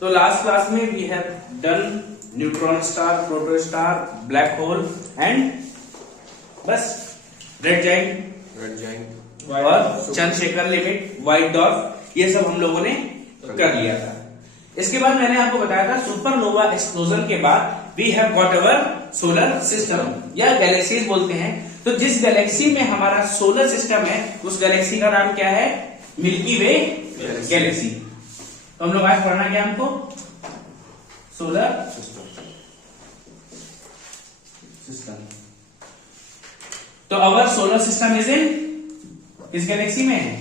तो last class में we have done neutron star, proton star, black hole and बस red giant और Chandrasekhar limit, white dwarf, ये सब हम लोगों ने कर लिया था। इसके बाद मैंने आपको बताया था सुपरनोवा एक्सप्लोजन के बाद we have got our solar system या गैलेक्सीज बोलते हैं। तो जिस गैलेक्सी में हमारा सोलर सिस्टम है उस गैलेक्सी का नाम क्या है? Milky Way galaxy. तो हम लोग आज पढ़ना क्या हमको? Solar system. तो our solar system is in किस गैलेक्सी में है?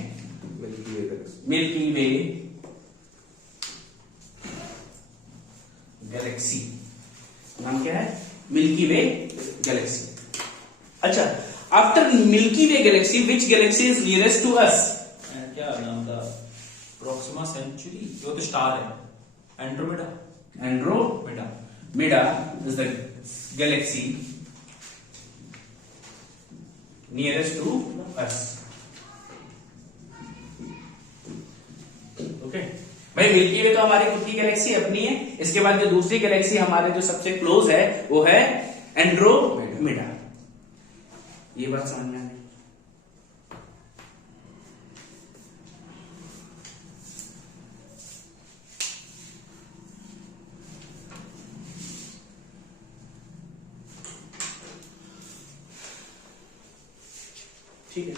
Milky Way galaxy. नाम क्या है? Milky Way galaxy. अच्छा, after Milky Way galaxy which galaxy is nearest to us? क्या नाम था? प्रोक्सिमा सेंचुरी, जो तो स्टार है, Andromeda. Andromeda is the galaxy nearest to us. Okay भाई, मिल्की वे तो हमारी खुद की गैलेक्सी अपनी है। इसके बाद जो दूसरी गैलेक्सी हमारे जो सबसे क्लोज है वो है एंड्रोमेडा। ये बात समझ में आ गई? ठीक है।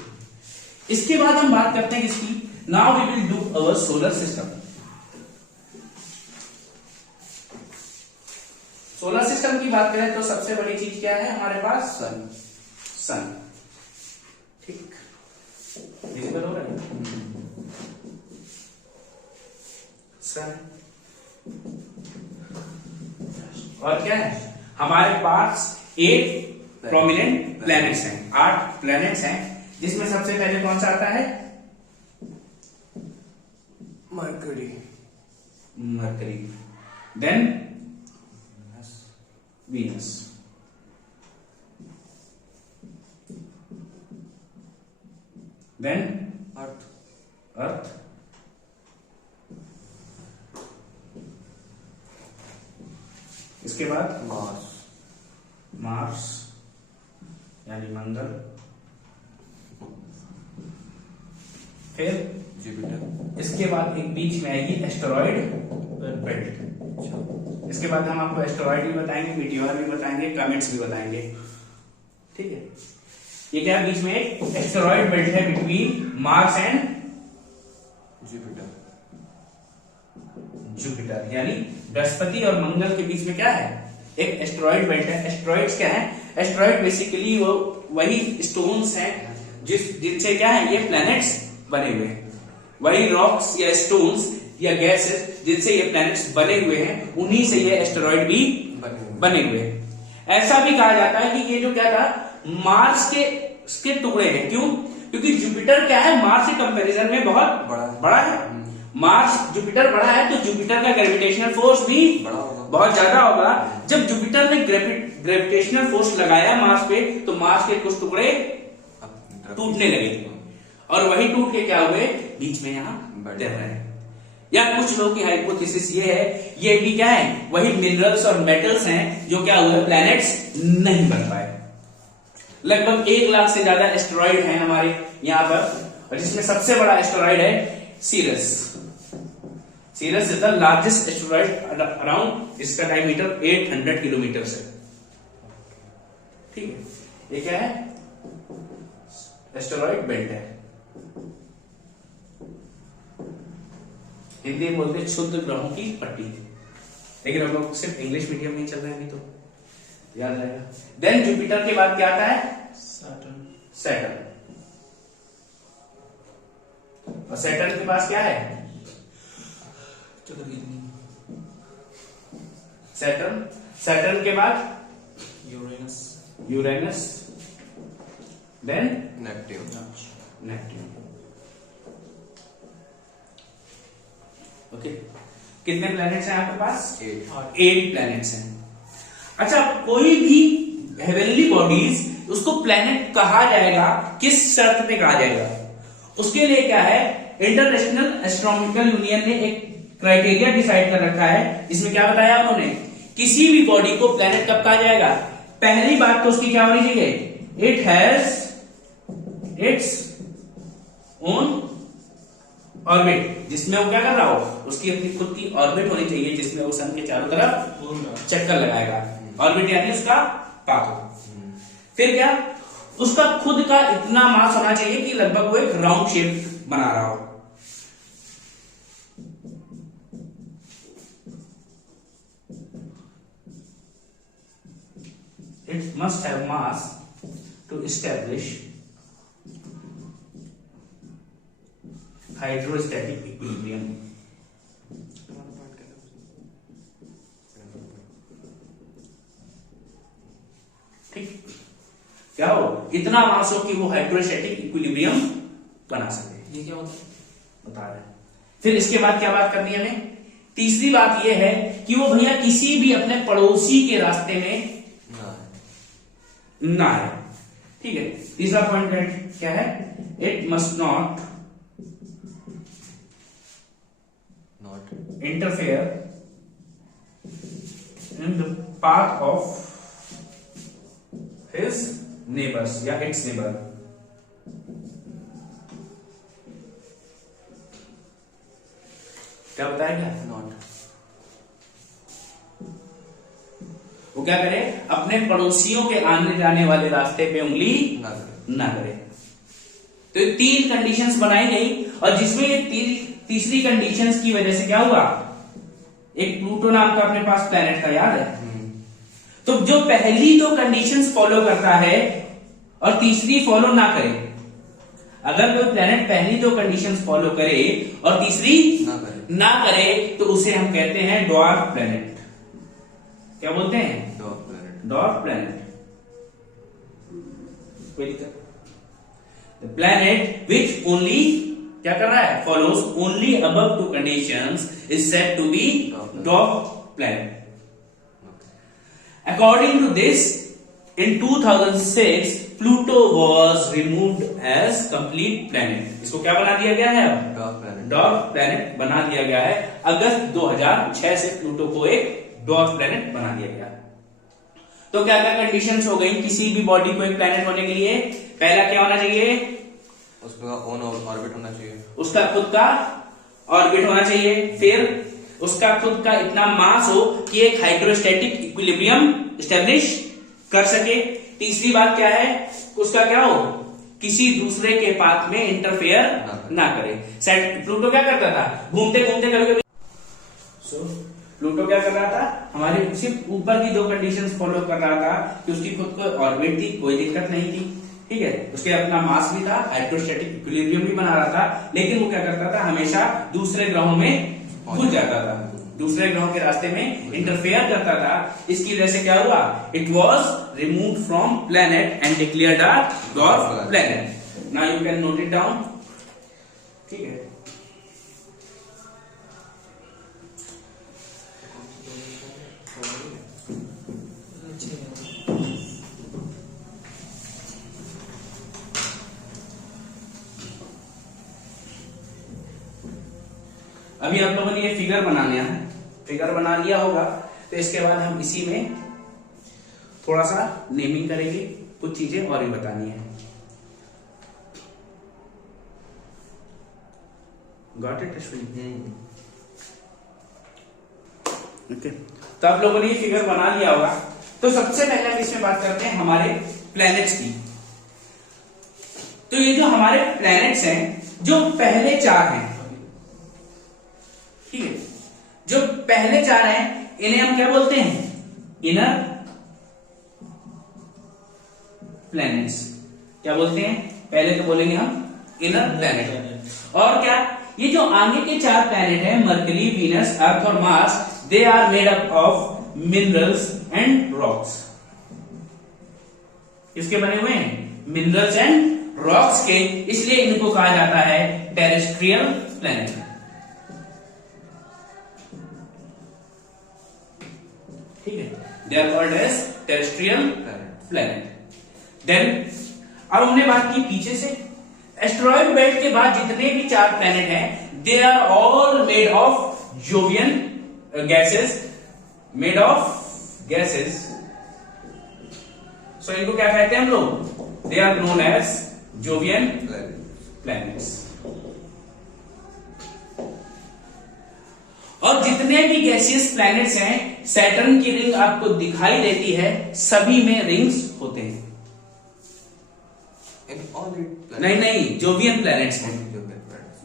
इसके बाद हम बात करते हैं किसकी? Now we will do our solar system. Solar system की बात करें तो सबसे बड़ी चीज क्या है हमारे पास? सन। ठीक, विजिबल हो रहा है? सन। और क्या है हमारे पास? 8 प्रोमिनेंट प्लैनेट्स हैं, 8 प्लैनेट्स हैं, जिसमें सबसे पहले कौन सा आता है? मरकरी। देन वीनस, देन अर्थ, इसके बाद मार्स यानी मंगल, फिर जुपिटर। इसके बाद एक बीच में आएगी एस्टेरॉइड बेल्ट। इसके बाद हम आपको एस्टेरॉइड भी बताएंगे, मीटियोर भी बताएंगे, कमेट्स भी बताएंगे। ठीक है, ये क्या है? बीच में एक एस्टेरॉइड बेल्ट है बिटवीन मार्स एंड जुपिटर, यानी बृहस्पति और मंगल के बीच में क्या है? एक एस्टेरॉइड बेल्ट है। एस्टेरॉइड्स क्या है? एस्टेरॉइड बेसिकली वो वही स्टोन्स हैं जिनसे क्या है ये प्लैनेट्स बने हुए हैं। वही रॉक्स या स्टोन्स या गैसेस जिनसे ये प्लैनेट्स बने हुए हैं, उन्हीं से ये एस्टेरॉइड भी बने हुए हैं। ऐसा भी कहा जाता है कि ये जो क्या था, मार्स के टुकड़े हैं। क्यों? क्योंकि जुपिटर क्या है, मार्स के कंपैरिजन में बहुत बड़ा है। मार्स जुपिटर बड़ा है तो जुपिटर का ग्रेविटेशनल फोर्स भी बहुत ज्यादा होगा। जब जुपिटर ने ग्रेविटेशनल फोर्स लगाया मार्स पे तो मार्स के कुछ टुकड़े टूटने लगे थे, और वही टूट के क्या हुए? बीच में यहाँ तैर रहे हैं। या कुछ लोगों की हाइपोथेसिस ये है, ये भी क्या है, वही मिनरल्स और मेटल्स हैं जो क्या हुए, प्लैनेट्स नहीं बन पाए। लगभग 1 लाख से ज्यादा एस्टेरॉइड हैं हमारे यहाँ पर, और जिसमें सबसे बड़ा एस्टेरॉइड है Ceres. Ceres is the largest asteroid around, इसका डायमीटर 800 किलोमीटर है। ठीक है, ये क्या है? एस्टेरॉइड बेल्ट है। हिंदी में बोलते हैं क्षुद्र ग्रहों की पट्टी, लेकिन हम लोग सिर्फ इंग्लिश मीडियम में ही चल रहे हैं अभी, तो याद रहेगा। देन जुपिटर के बाद क्या आता है? सैटर्न। और सैटर्न के पास क्या है? सैटर्न के बाद यूरेनस, देन नेपट्यून। ओके, कितने प्लैनेट्स हैं आपके पास? 8 प्लैनेट्स हैं। अच्छा, कोई भी हेवनली बॉडीज उसको प्लैनेट कहा जाएगा किस शर्त पे कहा जाएगा? उसके लिए क्या है, इंटरनेशनल एस्ट्रोनॉमिकल यूनियन ने एक क्राइटेरिया डिसाइड कर रखा है। इसमें क्या बताया उन्होंने, किसी भी बॉडी को प्लेनेट कब कहा जाएगा, पहली बात तो उसकी क्या होनी चाहिए, it has its own orbit, जिसमें वो क्या कर रहा हो, उसकी अपनी खुद की ऑर्बिट होनी चाहिए, जिसमें वो सन के चारों तरफ चक्कर लगाएगा। ऑर्बिट यानी उसका पाथ हो। फिर क्या, उसका खुद का इतना मास होना चाहिए कि लगभग वो एक राउंड शेप बना रहा हो। It must have mass to establish hydrostatic equilibrium. ठीक, क्या हो, इतना मास हो कि वो हाइड्रोस्टैटिक इक्विलिब्रियम बना सके। ये क्या होता है बता रहे हैं। फिर इसके बाद क्या बात करनी है हमें, तीसरी बात ये है कि वो भैया किसी भी अपने पड़ोसी के रास्ते में ना है। ठीक है, तीसरा पॉइंट क्या है, it must not interfere in the path of his neighbours या इट्स नेबर। क्या बताएगा, नॉट, वो क्या करे, अपने पड़ोसियों के आने जाने वाले रास्ते पे उंगली ना करे। तो ये 3 कंडीशंस बनाई गई, और जिसमें ये तीसरी कंडीशंस की वजह से क्या हुआ, एक प्लूटो नाम का अपने पास प्लेनेट था, याद है। तो जो पहली 2 कंडीशंस फॉलो करता है और तीसरी फॉलो ना करे, अगर कोई प्लेनेट पहली 2 कंडीशंस फॉलो करे और तीसरी ना करे तो उसे हम कहते हैं ड्वार्फ प्लेनेट। क्या बोलते हैं, dwarf planet. The planet which only क्या कर रहा है, follows only above 2 conditions is said to be dwarf planet. According to this, in 2006 Pluto was removed as complete planet. इसको क्या बना दिया गया है, अब डॉर्फ प्लैनेट बना दिया गया है। अगस्त 2006 से प्लूटो को एक डॉर्फ प्लैनेट बना दिया गया। तो क्या क्या कंडीशंस हो गई किसी भी बॉडी को एक प्लैनेट होने के लिए, पहला क्या होना चाहिए, उसका ओन ऑर्बिट होना चाहिए, उसका खुद का ऑर्बिट होना चाहिए, फिर उसका खुद का इतना मास हो कि एक हाइड्रोस्टैटिक इक्विलिब्रियम एस्टेब्लिश कर सके। तीसरी बात क्या है, उसका क्या हो, किसी दूसरे के पाथ में इंटरफेयर ना करे। प्लूटो क्या करता था, घूमते घूमते कभी कभी प्लूटो क्या कर रहा था, हमारे सिर्फ ऊपर की 2 कंडीशंस फॉलो कर रहा था कि उसकी खुद को ऑर्बिट थी, कोई दिक्कत नहीं थी, ठीक है, उसके अपना मास भी था, हाइड्रोस्टैटिक इक्विलिब्रियम भी बना रहा था, लेकिन वो क्या करता था, हमेशा दूसरे ग्रहों में घुस जाता था, दूसरे ग्रहों के रास्ते में इंटरफेयर करता था। इसकी वजह से क्या हुआ, it was removed from planet and declared a dwarf planet. Now you can note it down. ठीक है, अभी आप लोगों ने ये फिगर बनाना है, फिगर बना लिया होगा, तो इसके बाद हम इसी में थोड़ा सा नेमिंग करेंगे, कुछ चीजें और भी बतानी है। Got it Ashwini? ओके, तो आप लोगों ने ये फिगर बना लिया होगा। तो सबसे पहले हम इसमें बात करते हैं हमारे प्लैनेट्स की। तो ये जो हमारे प्लैनेट्स हैं, जो पहले 4 हैं, ठीक है, जो पहले 4 हैं इन्हें हम क्या बोलते हैं, इनर प्लैनेट्स। क्या बोलते हैं, पहले तो बोलेंगे हम इनर प्लैनेट। और क्या, ये जो आगे के 4 प्लैनेट हैं, मरकरी, वीनस, अर्थ और Mars, they are made up of minerals and rocks. किसके बने हुए हैं, मिनरल्स एंड रॉक्स के, इसलिए इनको कहा जाता है टेरेस्ट्रियल प्लैनेट। ठीक है, they are called as terrestrial planet. Then अब हमने बात की पीछे से, एस्टेरॉयड बेल्ट के बाद जितने भी 4 प्लैनेट हैं, they are all made of Jovian gases, made of gases, so इनको क्या कहते हैं हम लोग? They are known as Jovian planets. और जितने भी गैसियस प्लैनेट्स हैं, सैटर्न की रिंग आपको दिखाई देती है, सभी में रिंग्स होते हैं। नहीं नहीं, जोवियन प्लैनेट्स में,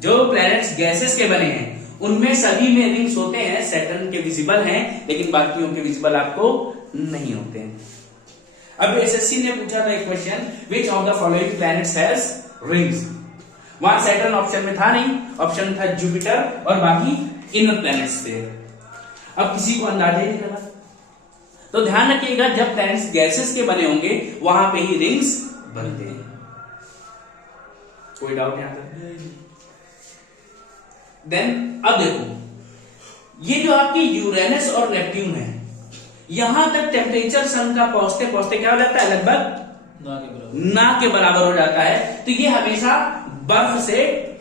जो प्लैनेट्स गैसेस के बने हैं उनमें सभी में रिंग्स होते हैं। सैटर्न के विजिबल हैं, लेकिन बाकियों के विजिबल आपको नहीं होते हैं। अब एसएससी ने पूछा था एक question, which of the following planets has rings? वहां सैटर्न ऑप्शन में था नहीं, ऑप्शन था जुपिटर और बाकी इनर प्लैनेट्स थे। अब किसी को अंदाजा ही नहीं लगा, तो ध्यान रखिएगा जब प्लैनेट्स गैसेस के बने होंगे वहां पे ही रिंग्स बनते हैं। कोई डाउट यहां तक? देन अब देखो, ये जो आपकी यूरेनस और नेपट्यून है, यहां तक टेम्परेचर सन का पहुंचते पहुंचते क्या हो जाता है? लगभग ना के बराबर हो जाता है। तो ये हमेशा बर्फ से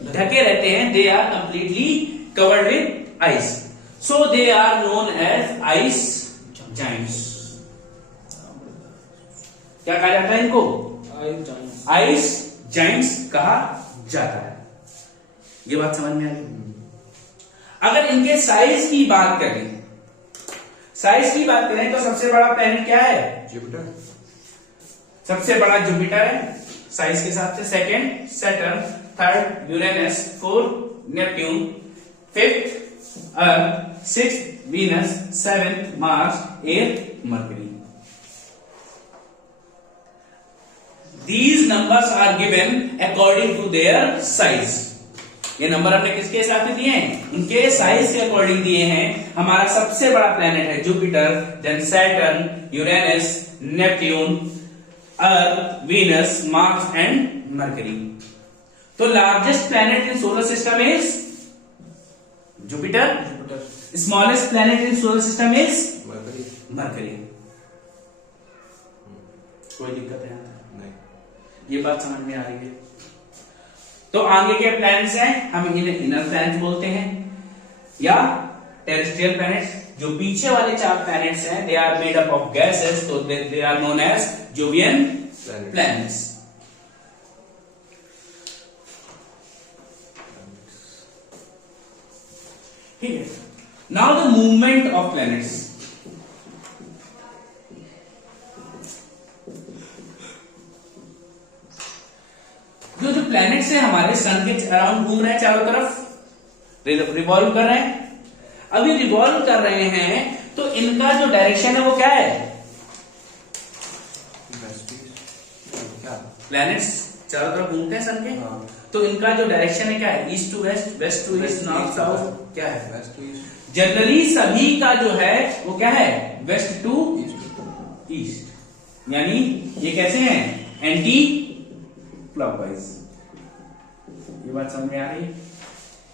ढके रहते हैं। They are completely covered with ice, so they are known as ice giants. क्या कहा जाता है इनको? आइस जाइंट्स कहा जाता है। ये बात समझ में आ गई? अगर इनके साइज की बात करें, तो सबसे बड़ा प्लैनेट क्या है? जुपिटर। सबसे बड़ा जुपिटर है साइज के हिसाब से, second Saturn, third Uranus, fourth Neptune, fifth earth, sixth Venus, seventh Mars, eighth mercury. These numbers are given according to their size. ये नंबर हमने किसके हिसाब से दिए हैं? इनके साइज के अकॉर्डिंग दिए हैं। हमारा सबसे बड़ा प्लैनेट है Jupiter, then Saturn, Uranus, Neptune, Earth, Venus, Mars and Mercury. तो largest planet in solar system is Jupiter, smallest planet in solar system is Mercury. कोई दिक्कत है? ये बात समझ में आ रही है? तो आगे के प्लैनेट्स हैं, हम इन्हें इनर प्लैनेट्स बोलते हैं या टेरेस्ट्रियल प्लैनेट्स। जो पीछे वाले 4 प्लैनेट्स हैं, they are made up of gases, तो they are known as Jovian planets. ठीक है। Now the movement of planets. जो प्लैनेट्स हैं हमारे सन के अराउंड घूम रहे हैं, चारों तरफ रिवॉल्व कर रहे हैं। अभी रिवॉल्व कर रहे हैं तो इनका जो डायरेक्शन है वो क्या है? प्लैनेट्स चारों तरफ घूमते हैं सन के, तो इनका जो डायरेक्शन है क्या है? East to west, west to east, north south, क्या है? West to east. जनरली सभी का जो है वो क्या है? West to east. यानी ये कैसे हैं? Anticlockwise. ये बात समझ में आ रही?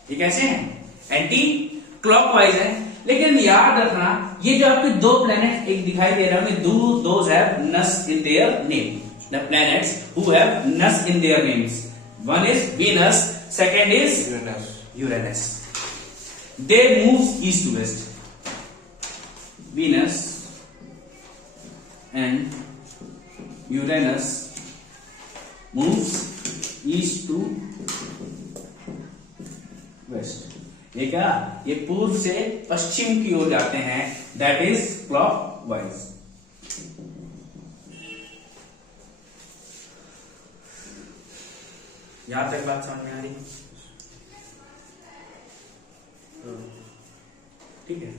ये कैसे हैं? एंटी क्लॉकवाइज है। लेकिन याद रखना, ये जो आपके 2 प्लैनेट एक दिखाई दे रहे हैं, those have nus in their name. The planets who have nus in their names, one is Venus, second is Uranus. They moves east to west, Venus and Uranus moves east to west। ये क्या? ये पूर्व से पश्चिम की ओर जाते हैं, that is clockwise. यहां तक बात समझ में आ रही? ठीक है।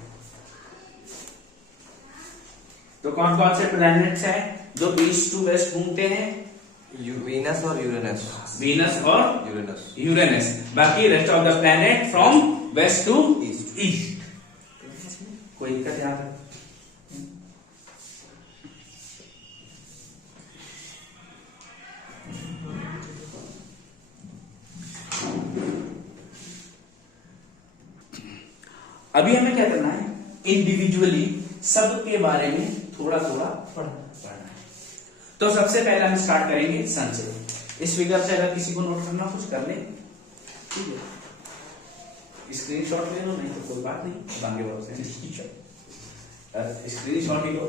तो कौन कौन से प्लैनेट्स हैं जो ईस्ट टू वेस्ट घूमते हैं? वीनस और यूरेनस। वीनस और यूरेनस। बाकी rest of the planet from west to east. कोई दिक्कत यहां तक? अभी हमें क्या करना है? इंडिविजुअली सबके बारे में थोड़ा थोड़ा पढ़ना है। तो सबसे पहले हम स्टार्ट करेंगे सन से। इस फिगर से अगर किसी को नोट करना कुछ कर ले, ठीक है? स्क्रीनशॉट ले लो, नहीं तो कोई बात नहीं, बांगे भरोसे स्क्रीनशॉट ही लो।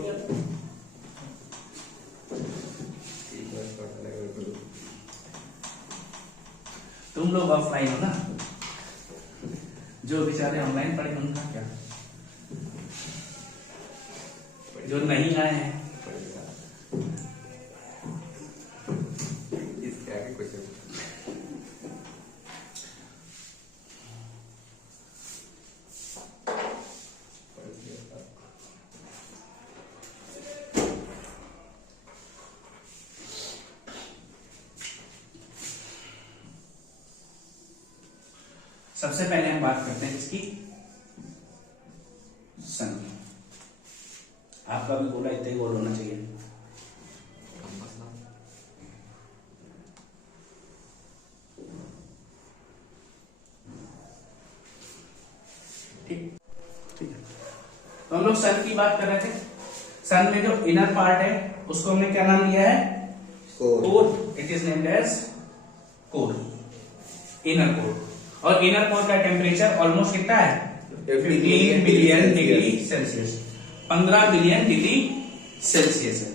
तुम लोग ऑफलाइन हो ना, जो बेचारे ऑनलाइन पढ़े उनका क्या, जो नहीं आए हैं सबसे पहले हम बात करते हैं इसकी सन की। आपका भी गोला इतना ही गोल होना चाहिए। ठीक ठीक है, तो हम लोग सन की बात कर रहे थे। सन में जो इनर पार्ट है उसको हमने क्या नाम लिया है? Core. It is named as core, inner core. और इनर कोर का टेम्परेचर ऑलमोस्ट कितना है? 15 billion degree Celsius, 15 billion degree Celsius है।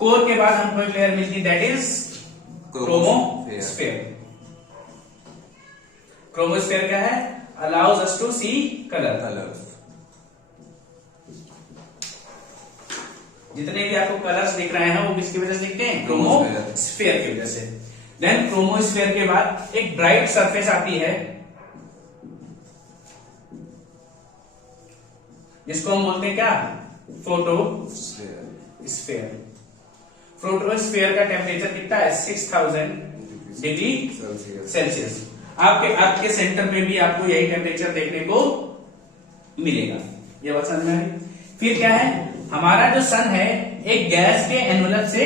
कोर के बाद हमको एक लेयर मिलती है, दैट इज क्रोमोस्फेयर। क्रोमोस्फेयर क्या है? Allows us to see colour. जितने भी आपको कलर्स दिख रहे हैं वो किसकी वजह से दिखते हैं? क्रोमोस्फेयर की वजह से। देन क्रोमोस्फेयर के बाद एक ब्राइट सरफेस आती है जिसको हम बोलते हैं क्या? फोटोस्फेयर। फोटोस्फेयर का टेम्परेचर कितना है? 6000 डिग्री सेल्सियस। आपके सेंटर में भी आपको यही टेम्परेचर देखने को मिलेगा। ये बात समझ में आई? फिर क्या है? हमारा जो सन है एक गैस के एनवलप से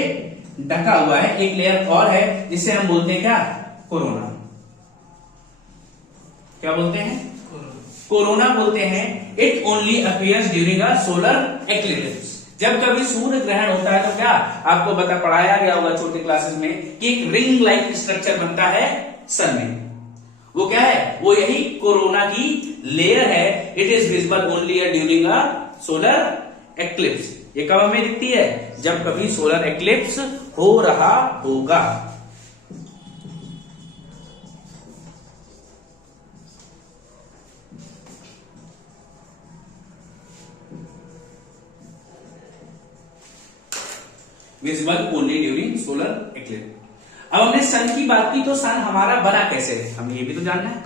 ढका हुआ है, एक लेयर और है जिसे हम बोलते हैं क्या? कोरोना। क्या बोलते हैं? कोरोना बोलते हैं। It only appears during a solar eclipse. जब कभी सूर्य ग्रहण होता है तो क्या आपको पढ़ाया गया होगा छोटे क्लासेस में कि एक रिंग लाइक स्ट्रक्चर बनता है सन में। वो क्या है? वो यही कोरोना की लेयर है। It is visible only during a solar eclipse. ये कब हमें दिखती है? जब कभी सोलर एक्लिप्स हो रहा होगा। Visible only during solar eclipse. अब हमने सन की बात की, तो सन हमारा बना कैसे है हमें ये भी तो जानना है।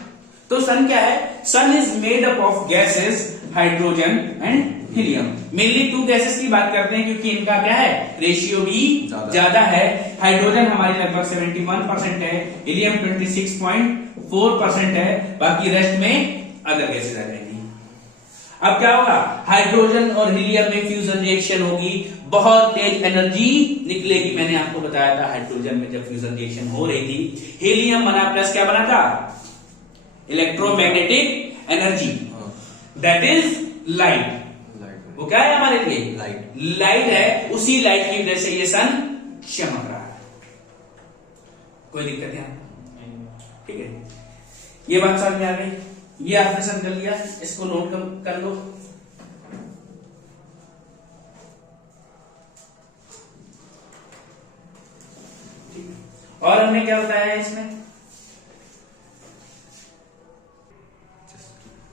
तो सन क्या है? Sun is made up of gases hydrogen and helium. Mainly 2 gases की बात करते हैं क्योंकि इनका क्या है? रेशियो भी ज्यादा है। हाइड्रोजन हमारी लगभग 71% है, हीलियम 26.4% है, बाकी रेस्ट में अदर गैसेस आ जाएंगी। अब क्या होगा? हाइड्रोजन और हीलियम में फ्यूजन रिएक्शन होगी, बहुत तेज एनर्जी निकलेगी। मैंने आपको बताया था हाइड्रोजन में जब फ्यूजन रिएक्शन हो रही थी, हीलियम बना प्लस क्या बना था? Electromagnetic energy, that is light. वो क्या है हमारे लिए? लाइट है। उसी लाइट की वजह से ये सन चमक रहा है। कोई दिक्कत है? ठीक है, ये बात समझ में आ गई। ये आपने समझ कर लिया, इसको नोट कर लो। ठीक है, और हमने क्या बताया है इसमें?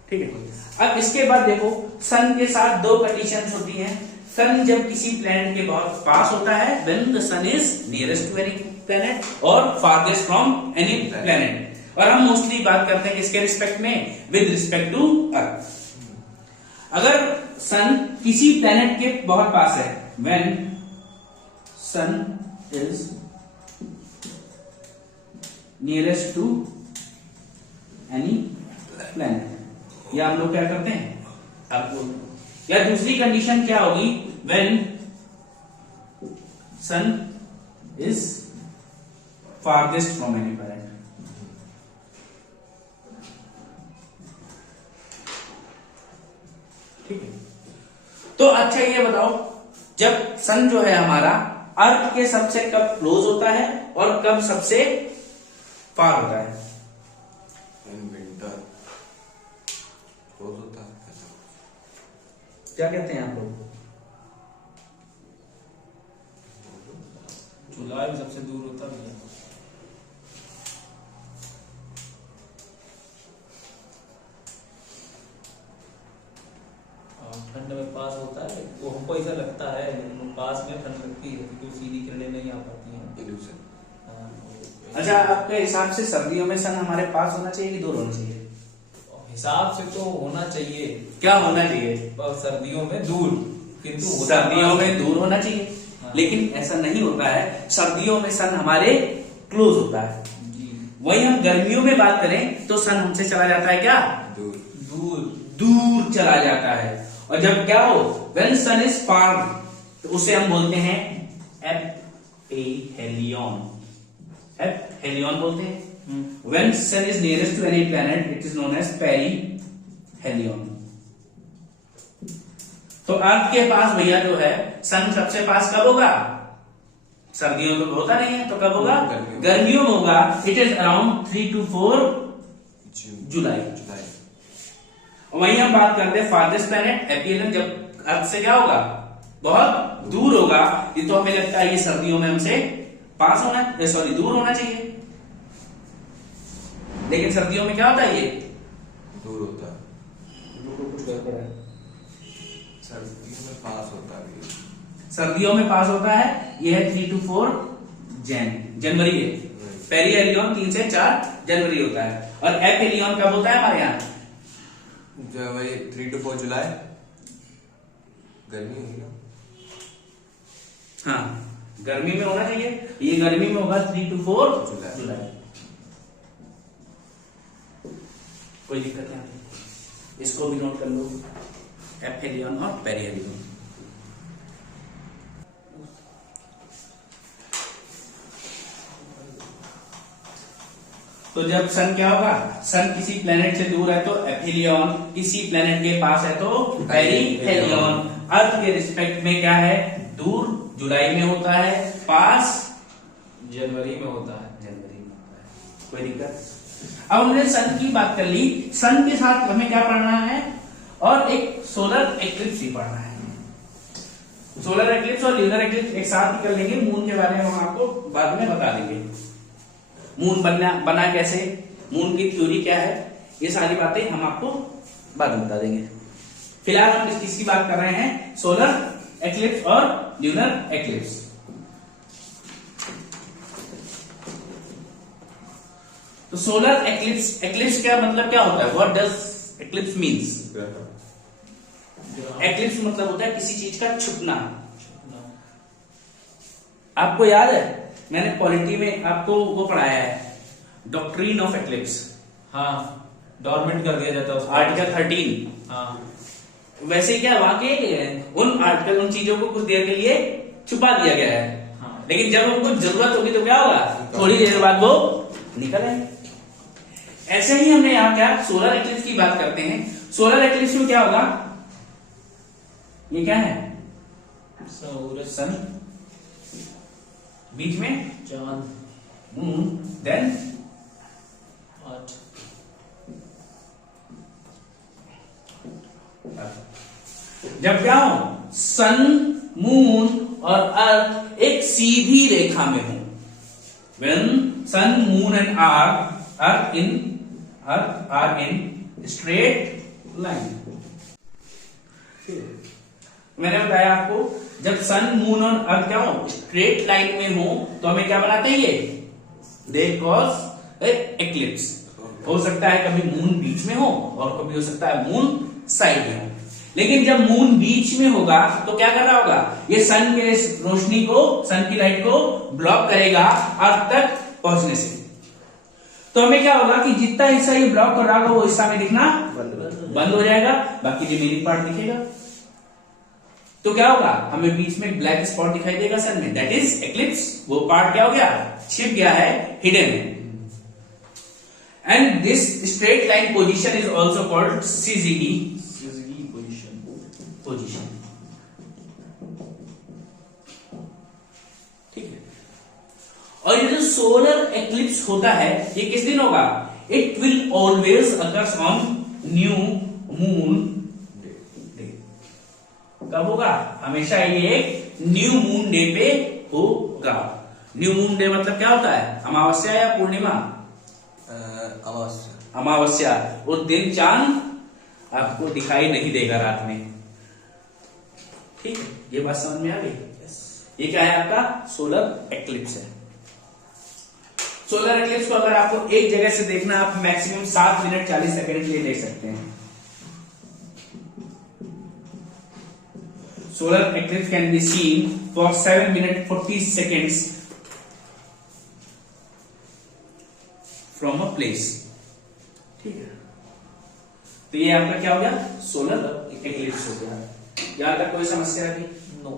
ठीक है, अब इसके बाद देखो सन के साथ 2 कंडीशंस होती हैं। सन जब किसी प्लैनेट के बहुत पास होता है, when the sun is nearest to any planet और फारदेस्ट फ्रॉम एनी प्लैनेट। और हम मोस्टली बात करते हैं किसके रिस्पेक्ट में? With respect to earth. अगर सन किसी प्लैनेट के बहुत पास है, when sun is nearest to any planet, या हम लोग क्या करते हैं आपको, या दूसरी कंडीशन क्या होगी? When sun is farthest from any planet. ठीक है, तो अच्छा ये बताओ, जब सन जो है हमारा अर्थ के सबसे कब क्लोज होता है और कब सबसे फार होता है? क्या कहते हैं आप लोग? जुलाई में सबसे दूर होता है। ठंड में पास होता है वो, हमको ऐसा लगता है पास में ठंड लगती है क्योंकि सीधी किरणें नहीं आ पाती हैं। इल्यूजन। अच्छा, आपके हिसाब से सर्दियों में सन हमारे पास होना चाहिए कि दूर होना चाहिए? हिसाब से तो होना चाहिए, क्या होना चाहिए? पर सर्दियों में दूर, किंतु सर्दियों में दूर होना चाहिए, हाँ। लेकिन ऐसा नहीं होता है। सर्दियों में सन हमारे क्लोज होता है। जी वही हम गर्मियों में बात करें तो सन हमसे चला जाता है क्या? दूर। दूर। दूर चला जाता है। और जब क्या हो, व्हेन सन इज फार, तो उसे हम बोलते हैं एपहेलियन। एपहेलियन बोलते हैं। When sun is nearest to any planet it is known as perihelion. तो अर्थ के पास भैया जो है सन सबसे पास कब होगा? सर्दियों में होता नहीं है, तो कब होगा? गर्मियों में होगा। इट इज अराउंड 3 to 4 जुलाई। वहीं हम बात करते हैं फारदेस्ट प्लैनेट एपीएलएन, जब अर्थ से क्या होगा? बहुत दूर होगा। ये तो हमें लगता है ये सर्दियों में हमसे पास होना, सॉरी दूर होना चाहिए, लेकिन सर्दियों में क्या होता है? ये दूर होता है। कुछ गड़बड़ है। सर्दियों में पास होता है। सर्दियों में पास होता है। यह है 3 to 4 जनवरी है। पेरिहेलियन 3 से 4 जनवरी होता है। और एपहेलियन कब होता है हमारे यहाँ? जो वही 3 to 4 जुलाई। गर्मी होगी ना? हाँ, गर्मी में होना चाहिए। ये गर्मी में होगा 3 to 4 जुलाई। कोई दिक्कत नहीं, इसको भी नोट कर लो, एपहेलियन और पेरिहेलियन। तो जब सन क्या होगा? सन किसी प्लेनेट से दूर है तो एपहेलियन, किसी प्लेनेट के पास है तो पेरिहेलियन। अर्थ के रिस्पेक्ट में क्या है? दूर जुलाई में होता है, पास जनवरी में होता है। जनवरी में होता है। कोई दिक्कत? अब हमने सन की बात कर ली, सन के साथ हमें क्या पढ़ना है? और एक सोलर एक्लिप्स भी पढ़ना है। सोलर एक्लिप्स और ल्यूनर एक्लिप्स एक साथ ही कर लेंगे। मून के बारे में हम आपको बाद में बता देंगे। मून बना कैसे, मून की थ्योरी क्या है, ये सारी बातें हम आपको बाद में बता देंगे। फिलहाल हम किसकी बात कर रहे हैं? सोलर एक्लिप्स और ल्यूनर एक्लिप्स। तो सोलर एक्लिप्स, एक्लिप्स क्या मतलब क्या होता है? What does eclipse means? Eclipse मतलब होता है किसी चीज का छुपना। आपको याद है मैंने पॉलिटी में आपको वो पढ़ाया है, डॉक्ट्रिन ऑफ एक्लिप्स। हाँ, डॉर्मेंट कर दिया जाता है उसको। आर्टिकल 13। हाँ, वैसे क्या वाकई उन आर्टिकल, उन चीजों को कुछ देर के लिए छुपा दिया गया है। हाँ। लेकिन जब हमको जरूरत होगी तो क्या होगा? थोड़ी देर बाद वो निकल आएंगे। ऐसे ही हमने यहाँ क्या सोलर एक्लिप्स की बात करते हैं। सोलर एक्लिप्स में क्या होगा? ये क्या है? सूरज, सन, बीच में चांद, मून, देन अर्थ। जब क्या हो? सन, मून और अर्थ एक सीधी रेखा में हो, when sun, moon and earth are in straight line। मैंने बताया आपको जब सन, मून और अर्थ क्या हो? स्ट्रेट लाइन में हो तो हमें क्या बनाते हैं? ये दे कॉज एक्लिप्स। हो सकता है कभी मून बीच में हो और कभी हो सकता है मून साइड में हो। लेकिन जब मून बीच में होगा तो क्या कर रहा होगा? ये सन के रोशनी को, सन की लाइट को ब्लॉक करेगा अर्थ तक पहुंचने से। तो हमें क्या होगा कि जितना हिस्सा ये ब्लॉक कर रहा होगा वो हिस्सा में दिखना बंद हो जाएगा, बाकी रिमेनिंग पार्ट दिखेगा। तो क्या होगा? हमें बीच में ब्लैक स्पॉट दिखाई देगा सन में, दैट इज एक्लिप्स। वो पार्ट क्या हो गया? छिप गया है, हिडन है। And this straight line position is also called syzygy position. ठीक है। और ये जो सोलर एक्लिप्स होता है ये किस दिन होगा? It will always occurs on new moon day. कब होगा? हमेशा ये एक न्यू मून डे पे होगा। न्यू मून डे मतलब क्या होता है? अमावस्या या पूर्णिमा? अमावस्या। अमावस्या। उस दिन चांद आपको दिखाई नहीं देगा रात में। ठीक है, ये बात समझ में आ गई? ये क्या है? आपका सोलर एक्लिप्स है। सोलर एक्लिप्स को अगर आपको एक जगह से देखना, आप मैक्सिमम 7 मिनट 40 सेकंड के लिए देख सकते हैं। Solar eclipse can be seen for 7 minutes 40 seconds from a place। ठीक है, तो ये आपका क्या हो गया? सोलर एक्लिप्स हो गया। यहां तक कोई समस्या थी? No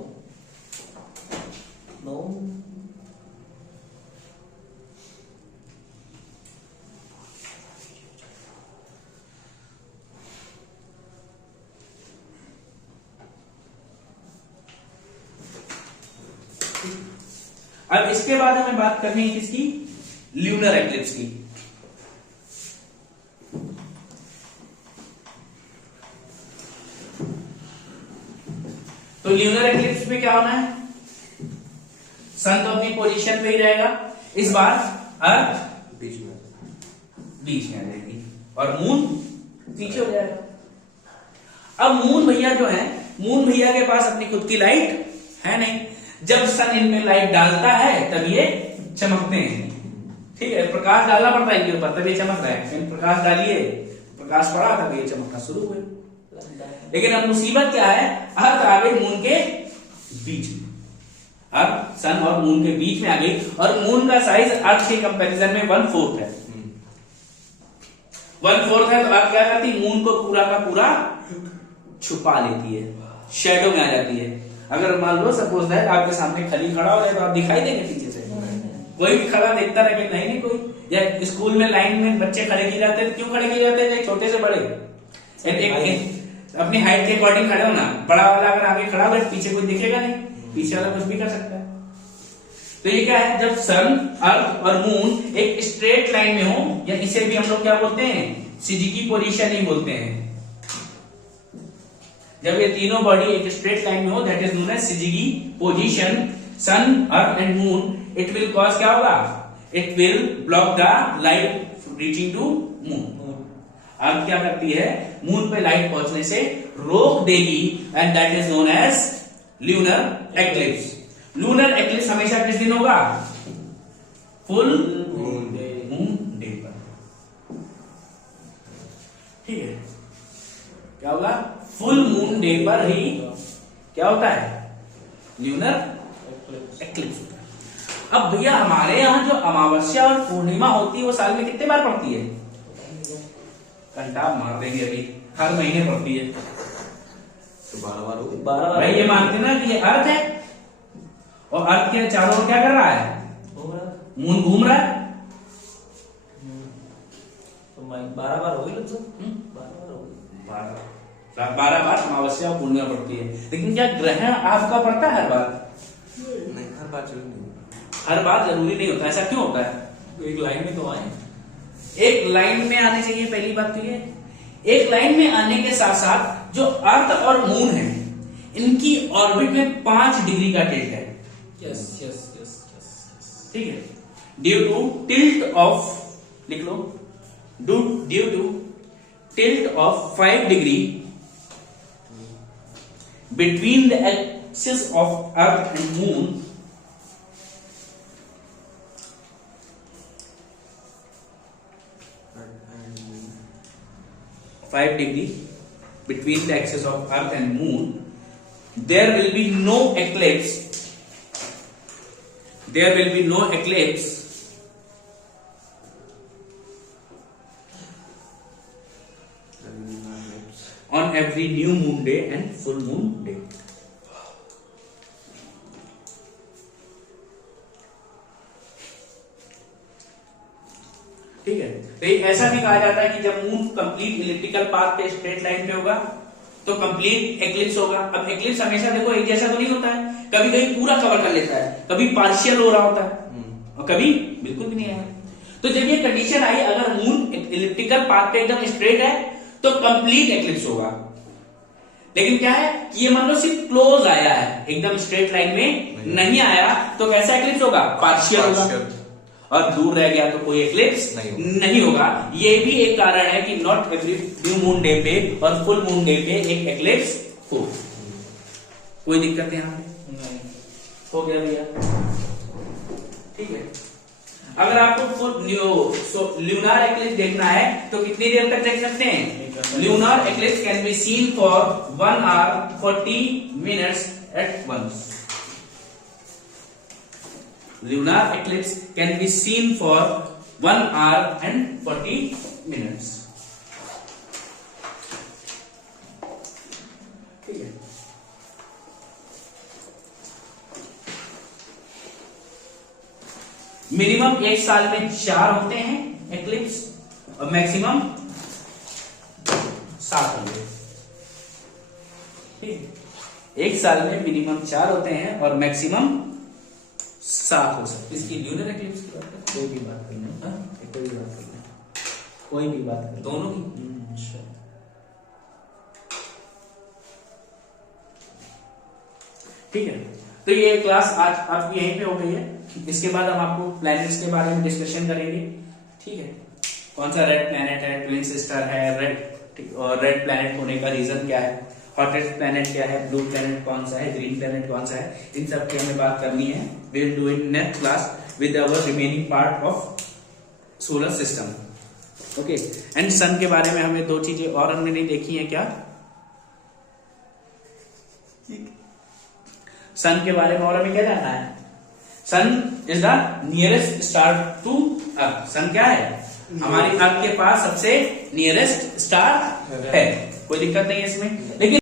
no. अब इसके बाद हमें बात करनी है किसकी? ल्यूनर एक्लिप्स की। तो ल्यूनर एक्लिप्स में क्या होना है? सन तो अपनी पोजीशन पे ही रहेगा, इस बार अर्थ बीच में आ जाएगी और मून पीछे हो जाएगा। अब मून भैया जो है, मून भैया के पास अपनी खुद की लाइट है नहीं। जब सन इनमें लाइट डालता है तब ये चमकते हैं। ठीक है, प्रकाश डालना पड़ता है इनके ऊपर तब ये चमक रहा है। प्रकाश डालिए, प्रकाश पड़ा तब ये चमकना शुरू हुए। लेकिन अब मुसीबत क्या है? अर्थ आ गई मून के बीच में। अर्थ सन और मून के बीच में आ गई और मून का साइज अर्थ के कंपैरिजन में 1/4 है। 1/4 है तो अर्थ क्या करती? मून को पूरा का पूरा छुपा लेती है, शेडो में आ जाती है। अगर मान लो सपोज दैट आपके सामने खली खड़ा हो जाए तो आप दिखाई देंगे पीछे से? कोई भी खड़ा देखता रहे कि नहीं कोई। या स्कूल में लाइन में बच्चे खड़े किए जाते हैं, क्यों खड़े किए जाते हैं? छोटे से बड़े अपनी हाइट के अकॉर्डिंग खड़े होना। बड़ा वाला अगर आगे खड़ा हो पीछे कोई दिखेगा नहीं, पीछे वाला कुछ भी कर सकता है। तो ये क्या है? जब सन, अर्थ और मून एक स्ट्रेट लाइन में हो, या इसे भी हम लोग क्या बोलते हैं? सिजिकी पोजीशन ही बोलते हैं। जब ये तीनों बॉडी एक स्ट्रेट लाइन में हो, that is known as syzygy position. Sun, Earth and moon, it will cause क्या होगा? It will block the light reaching to moon. Earth क्या करती है? मून पे लाइट पहुंचने से रोक देगी and that is known as lunar eclipse. Lunar eclipse हमेशा किस दिन होगा? फुल मून डे पर। ठीक है, क्या होगा? फुल मून डे पर ही क्या होता है? ल्यूनर एक्लिप्स होता है। अब भैया हमारे यहाँ जो अमावस्या और पूर्णिमा होती है वो साल में कितने बार पड़ती है? घंटा मार देंगे अभी, हर महीने पड़ती है। तो 12 बार हो गई। 12 भाई ये मानते ना कि ये अर्थ है और अर्थ के चारों ओर क्या कर रहा है? मून घूम रहा है। तो 12 बार हो गई लगभग। 12 बार हो गई। 12 बार अमावस्या और पूर्णिमा पड़ती है। लेकिन क्या ग्रहण आपका पड़ता है हर बार? नहीं, हर बार जरूरी नहीं होता। हर बार जरूरी नहीं होता। ऐसा क्यों होता है? एक लाइन में तो आए, एक लाइन में आने चाहिए, पहली बात तो ये। एक लाइन में आने के साथ साथ जो अर्थ और मून है इनकी ऑर्बिट में 5 डिग्री का टिल्ट है। Yes yes yes yes. ठीक है, ड्यू टू टिल्ट ऑफ, लिख लो, due to tilt of 5 degree between the axis of Earth and moon, five degree between the axis of Earth and Moon, there will be no eclipse. There will be no eclipse on every new moon day and full moon day. ठीक है, तो ऐसा भी कहा जाता है कि जब मून कंप्लीट इलिप्टिकल पाथ पे स्ट्रेट लाइन पे होगा तो कंप्लीट एक्लिप्स होगा। अब एक्लिप्स हमेशा देखो एक जैसा तो नहीं होता है, कभी कभी पूरा कवर कर लेता है, कभी पार्शियल हो रहा होता है और कभी बिल्कुल भी नहीं आया। तो जब ये कंडीशन आई, अगर मून इलिप्टिकल पाथ पे एकदम स्ट्रेट है तो कंप्लीट एक्लिप्स होगा। लेकिन क्या है कि ये मान लो सिर्फ क्लोज आया है, एकदम स्ट्रेट लाइन में नहीं आया, तो कैसा एक्लिप्स होगा? पार्शियल होगा। और दूर रह गया तो कोई एक्लिप्स नहीं होगा। ये भी एक कारण है कि not every new moon day पे और फुल मून डे पे एक एक्लिप्स हो। कोई दिक्कत यहाँ पे नहीं। हो गया भैया, ठीक है। अगर आपको फुल ल्यूनार एक्लिप्स देखना है तो कितनी देर तक देख सकते हैं? Lunar eclipse can be seen for 1 hour 40 minutes at once. Lunar eclipse can be seen for 1 hour and 40 minutes. ठीक है। मिनिमम एक साल में 4 होते हैं एक्लिप्स और मैक्सिमम 7 होंगे। ठीक है। एक साल में मिनिमम 4 होते हैं और मैक्सिमम 7 हो सकते। इसकी ल्यूनर एक्लिप्स की बात करें, कोई भी बात कर लें, कोई भी बात कर लें, कोई भी बात कर लें। दोनों की। अच्छा। ठीक है, तो ये क्लास आज आपकी यहीं पे हो गई है। इसके बाद हम आपको प्लैनेट्स के बारे में डिस्कशन करेंगे। ठीक है, कौन सा रेड प्लैनेट है, ट्विन सिस्टर है, रेड प्लैनेट होने का रीजन क्या है, हॉटेस्ट प्लैनेट क्या है, ब्लू प्लैनेट कौन सा है, ग्रीन प्लैनेट कौन सा है, इन सब की हमें बात करनी है। We will do in next class with our remaining part of solar system. Okay, and sun के बारे में हमें 2 चीजें और हमने नहीं देखी है। क्या? सन के बारे में और हमें क्या जानना है? Sun is the nearest star to Earth. Sun क्या है? हमारी अर्थ के पास सबसे नियरेस्ट स्टार है। कोई दिक्कत नहीं है इसमें, लेकिन